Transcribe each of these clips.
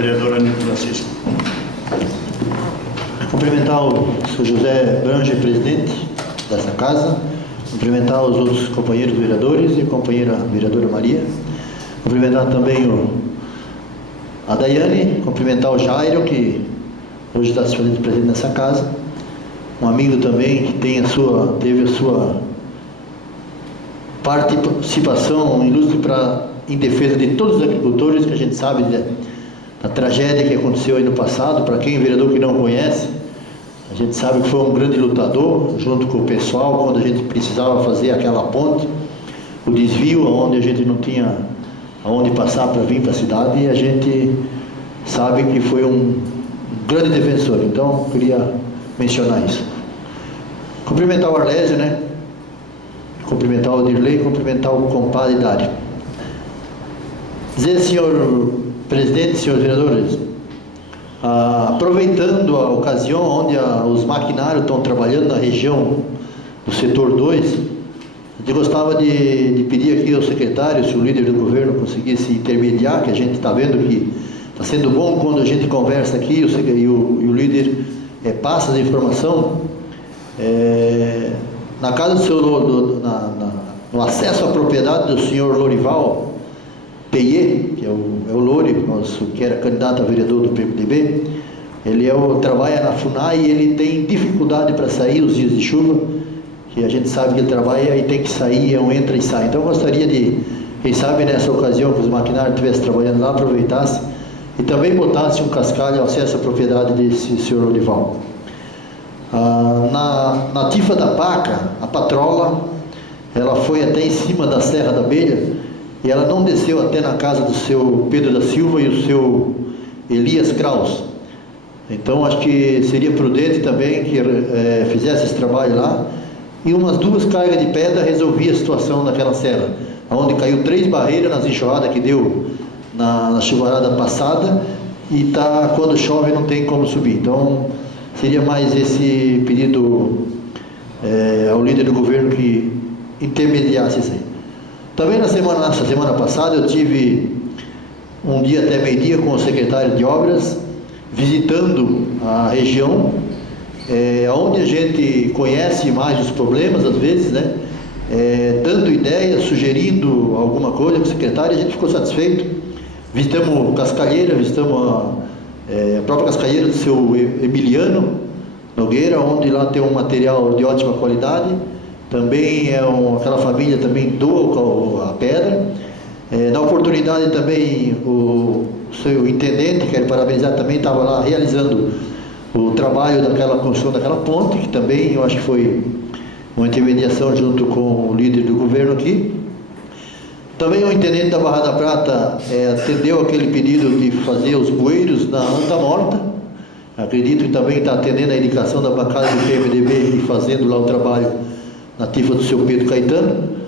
vereador Anil Francisco. Cumprimentar o Sr. José Branger, presidente dessa casa, cumprimentar os outros companheiros vereadores e a companheira vereadora Maria, cumprimentar também a Daiane, cumprimentar o Jairo, que hoje está se fazendo presente nessa casa, um amigo também que teve a sua participação ilustre em defesa de todos os agricultores, que a gente sabe da tragédia que aconteceu aí no passado. Para quem é vereador que não conhece, a gente sabe que foi um grande lutador, junto com o pessoal, quando a gente precisava fazer aquela ponte, o desvio, onde a gente não tinha aonde passar para vir para a cidade, e a gente sabe que foi um grande defensor. Então, queria mencionar isso. Cumprimentar o Arlésio, né? Cumprimentar o Dirley, cumprimentar o compadre Dário. Dizer, senhor presidente, senhores vereadores, aproveitando a ocasião onde os maquinários estão trabalhando na região do setor 2, eu gostava de pedir aqui ao secretário, se o líder do governo conseguisse intermediar, que a gente está vendo que está sendo bom quando a gente conversa aqui e o líder passa a informação. Na casa do seu, no acesso à propriedade do senhor Lorival Peie, que é o Lori, que era candidato a vereador do PMDB, ele trabalha na FUNAI e ele tem dificuldade para sair os dias de chuva, que a gente sabe que ele trabalha e tem que sair, entra e sai. Então eu gostaria de, quem sabe nessa ocasião que os maquinários estivessem trabalhando lá, aproveitasse e também botasse um cascalho ao acesso à propriedade desse senhor Lorival. Na Tifa da Paca, a patrola, ela foi até em cima da Serra da Abelha e ela não desceu até na casa do seu Pedro da Silva e o seu Elias Kraus. Então acho que seria prudente também que fizesse esse trabalho lá, e umas 2 cargas de pedra resolvia a situação naquela serra, onde caiu 3 barreiras nas enxurradas que deu na chuvarada passada, e quando chove não tem como subir. Então seria mais esse pedido ao líder do governo que intermediasse isso aí. Também nessa semana passada eu tive um dia até meio-dia com o secretário de obras, visitando a região, onde a gente conhece mais os problemas às vezes, né? Dando ideias, sugerindo alguma coisa com o secretário, a gente ficou satisfeito. Visitamos Cascalheira, visitamos a própria Cascalheira do seu Emiliano Nogueira, onde lá tem um material de ótima qualidade. Também aquela família também doa a pedra. Na oportunidade também o seu intendente, quero parabenizar, também estava lá realizando o trabalho daquela construção daquela ponte, que também eu acho que foi uma intermediação junto com o líder do governo aqui. Também o intendente da Barra da Prata atendeu aquele pedido de fazer os bueiros na Anta Morta. Acredito que também está atendendo a indicação da bancada do PMDB e fazendo lá o trabalho na Tifa do seu Pedro Caetano.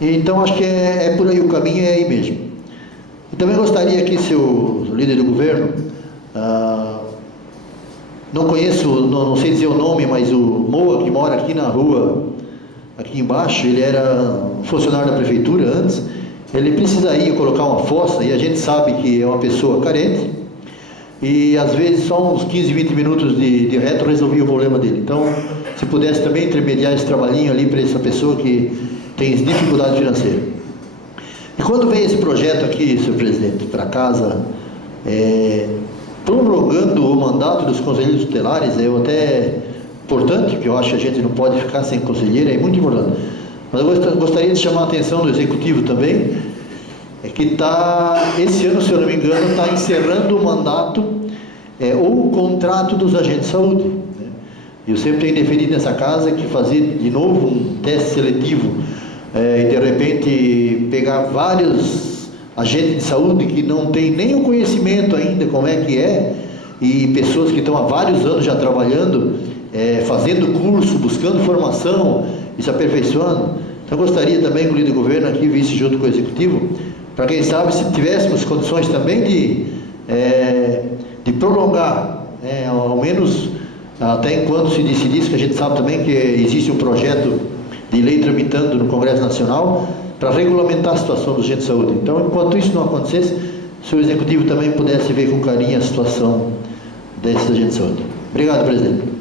E, então acho que é por aí, o caminho é aí mesmo. E também gostaria aqui, seu líder do governo, não conheço, não sei dizer o nome, mas o Moa, que mora aqui na rua, aqui embaixo, ele era funcionário da prefeitura antes, ele precisaria colocar uma fossa, e a gente sabe que é uma pessoa carente, e às vezes só uns 15, 20 minutos de reto resolvia o problema dele. Então, se pudesse também intermediar esse trabalhinho ali para essa pessoa que tem dificuldade financeira. E quando vem esse projeto aqui, senhor presidente, para casa, prorrogando o mandato dos conselheiros tutelares, até importante, que eu acho que a gente não pode ficar sem conselheiro, é muito importante. Mas eu gostaria de chamar a atenção do executivo também, que esse ano, se eu não me engano, está encerrando o mandato ou o contrato dos agentes de saúde, né? Eu sempre tenho defendido nessa casa que fazer de novo um teste seletivo e de repente pegar vários agentes de saúde que não têm nem o conhecimento ainda como é que e pessoas que estão há vários anos já trabalhando, fazendo curso, buscando formação e se aperfeiçoando. Então eu gostaria também que o líder do governo aqui visse junto com o executivo, para quem sabe, se tivéssemos condições também de prolongar, ao menos até enquanto se decidisse, que a gente sabe também que existe um projeto de lei tramitando no Congresso Nacional para regulamentar a situação dos agentes de saúde. Então, enquanto isso não acontecesse, se o Executivo também pudesse ver com carinho a situação desses agentes de saúde. Obrigado, presidente.